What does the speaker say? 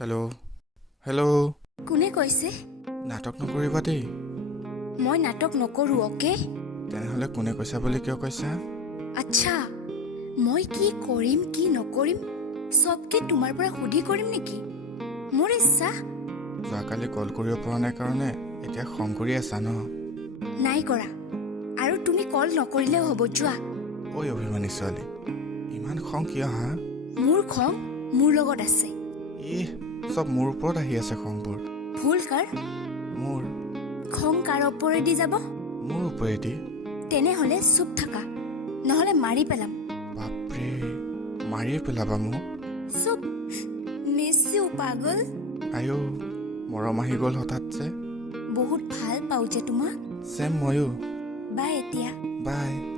Hello' hello'. কোনে কৈছে? নাটক নকৰিবা দেই। মই নাটক নকৰোঁ, অ'কে? তেনেহ'লে কোনে কৈছা বুলি কিয় কৈছা? আচ্ছা, মই কি কৰিম কি নকৰিম চব কি তোমাৰ পৰা সুধি কৰিম নেকি? মোৰ ইচ্ছা। যোৱাকালি কল কৰিব পৰা নাই কাৰণে এতিয়া খং কৰি আছা ন? নাই কৰা, আৰু তুমি কল নকৰিলেও হ'ব, যোৱা। ঐ অভিমানী ছোৱালী, ইমান খং কিয় হা? মোৰ খং মোৰ লগত আছে। চব মোৰ ওপৰত আহি আছে খংবোৰ। ভুল কাৰ? মোৰ। খং কাৰ ওপৰেদি যাব? মোৰ ওপৰেদি। তেনেহ'লে চুপ থাকা, নহ'লে মাৰি পেলাম। বাপৰে, মাৰিয়ে পেলাবা মোক? চুপ, মিছ ইউ পাগল। আইঅ, মৰম আহি গ'ল হঠাৎ যে। বহুত ভাল পাওঁ যে তোমাক। চেম ময়ো। বাই এতিয়া। বাই।